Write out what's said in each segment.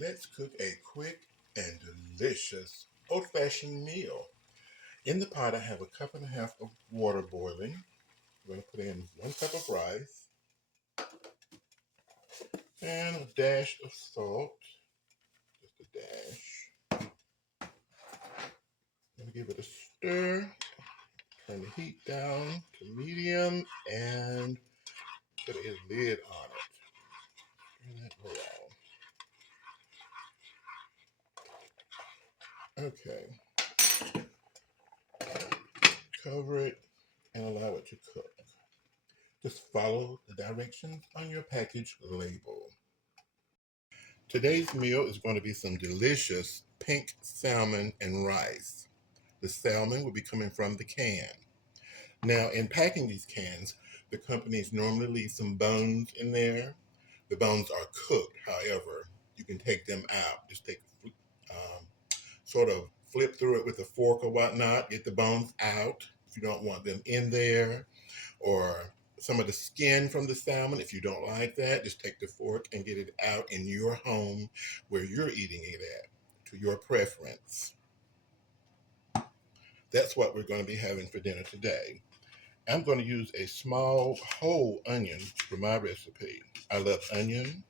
Let's cook a quick and delicious old-fashioned meal. In the pot, I have a cup and a half of water boiling. I'm going to put in 1 cup of rice and a dash of salt, just a dash. I'm going to give it a stir, turn the heat down to medium, and put a lid on it. Turn that around. Okay, cover it and allow it to cook. Just follow the directions on your package label. Today's meal is going to be some delicious pink salmon and rice. The salmon will be coming from the can. Now, in packing these cans, the companies normally leave some bones in there. The bones are cooked, however, you can take them out. Just sort of flip through it with a fork or whatnot, get the bones out if you don't want them in there, or some of the skin from the salmon. If you don't like that, just take the fork and get it out in your home where you're eating it at, to your preference. That's what we're going to be having for dinner today. I'm going to use a small whole onion for my recipe. I love onion.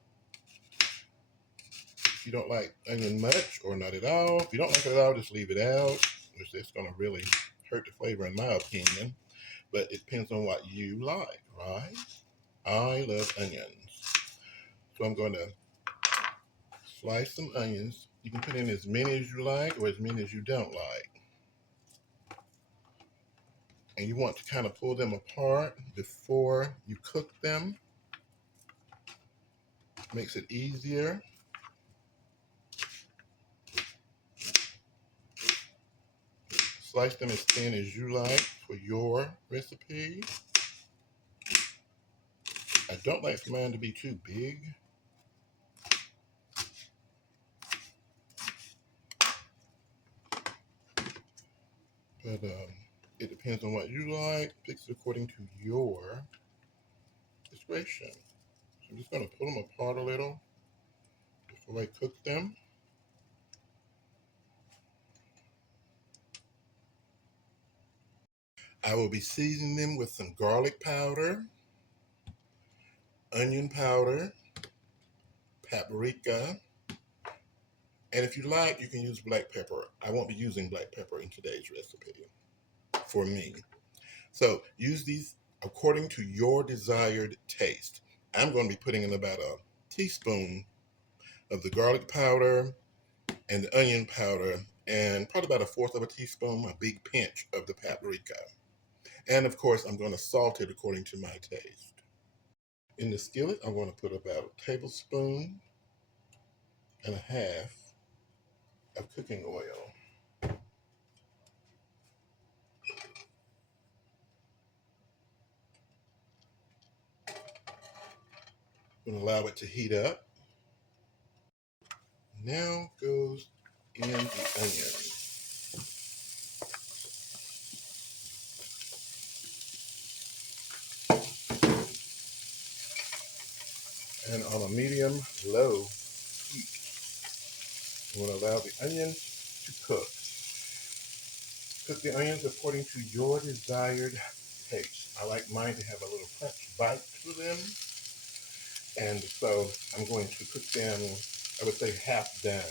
If you don't like onion much or not at all, if you don't like it at all, just leave it out. It's going to really hurt the flavor in my opinion, but it depends on what you like, right? I love onions. So I'm going to slice some onions. You can put in as many as you like or as many as you don't like. And you want to kind of pull them apart before you cook them. Makes it easier. Slice them as thin as you like for your recipe. I don't like for mine to be too big. But it depends on what you like. Fix it according to your discretion. So I'm just going to pull them apart a little before I cook them. I will be seasoning them with some garlic powder, onion powder, paprika, and if you like, you can use black pepper. I won't be using black pepper in today's recipe for me. So use these according to your desired taste. I'm going to be putting in about a teaspoon of the garlic powder and the onion powder, and probably about 1/4 of a teaspoon, a big pinch of the paprika. And of course, I'm going to salt it according to my taste. In the skillet, I'm going to put about 1.5 tablespoons of cooking oil. I'm going to allow it to heat up. Now goes in the onion. And on a medium-low heat, I'm going to allow the onions to cook. Cook the onions according to your desired taste. I like mine to have a little crunch bite to them. And so I'm going to cook them, I would say half done,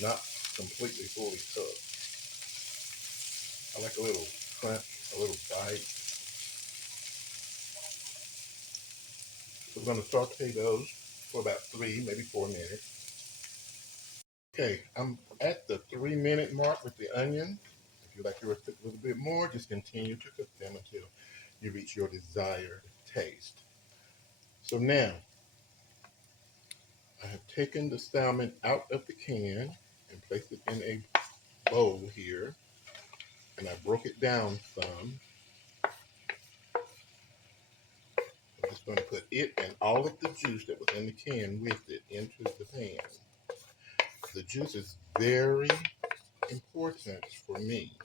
not completely fully cooked. I like a little crunch, a little bite. So we're going to saute those for about 3, maybe 4 minutes. Okay, I'm at the 3-minute mark with the onion. If you like yours cooked a little bit more, just continue to cook them until you reach your desired taste. So now, I have taken the salmon out of the can and placed it in a bowl here, and I broke it down some. I'm just going to put it and all of the juice that was in the can with it into the pan. The juice is very important for me.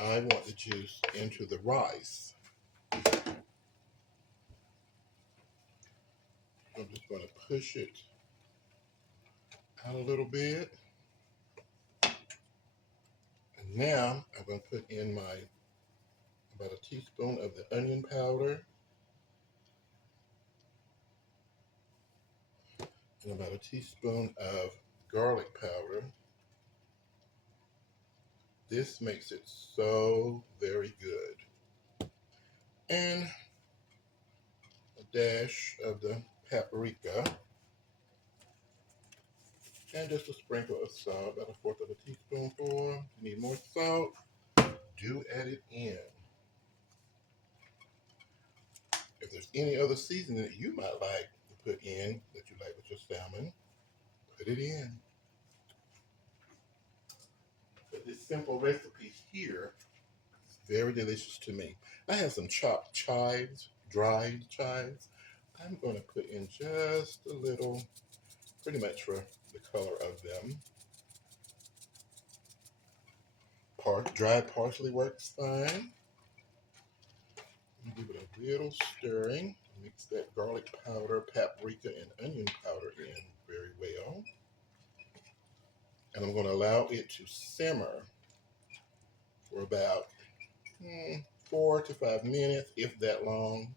I want the juice into the rice. I'm just going to push it out a little bit. And now I'm going to put in about a teaspoon of the onion powder and about a teaspoon of garlic powder. This makes it so very good. And a dash of the paprika. And just a sprinkle of salt, about a fourth of a teaspoonful. If you need more salt, do add it in. If there's any other seasoning that you might like to put in, that you like with your salmon, put it in. But this simple recipe here is very delicious to me. I have some chopped chives, dried chives. I'm going to put in just a little, pretty much for the color of them. Dried parsley works fine. Give it a little stirring. Mix that garlic powder, paprika, and onion powder in very well. And I'm going to allow it to simmer for about 4 to 5 minutes, if that long.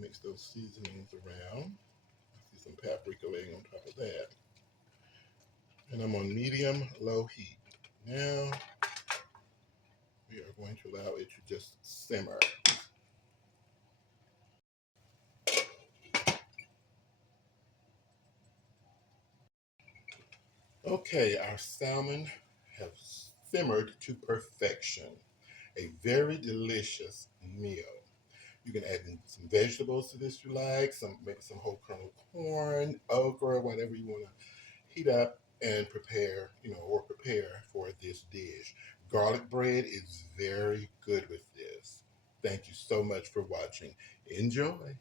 Mix those seasonings around. I see some paprika laying on top of that. And I'm on medium-low heat. Now we are going to allow it to just simmer. Okay, our salmon have simmered to perfection. A very delicious meal. You can add in some vegetables to this if you like, maybe some whole kernel corn, okra, whatever you want to heat up and prepare, or prepare for this dish. Garlic bread is very good with this. Thank you so much for watching. Enjoy.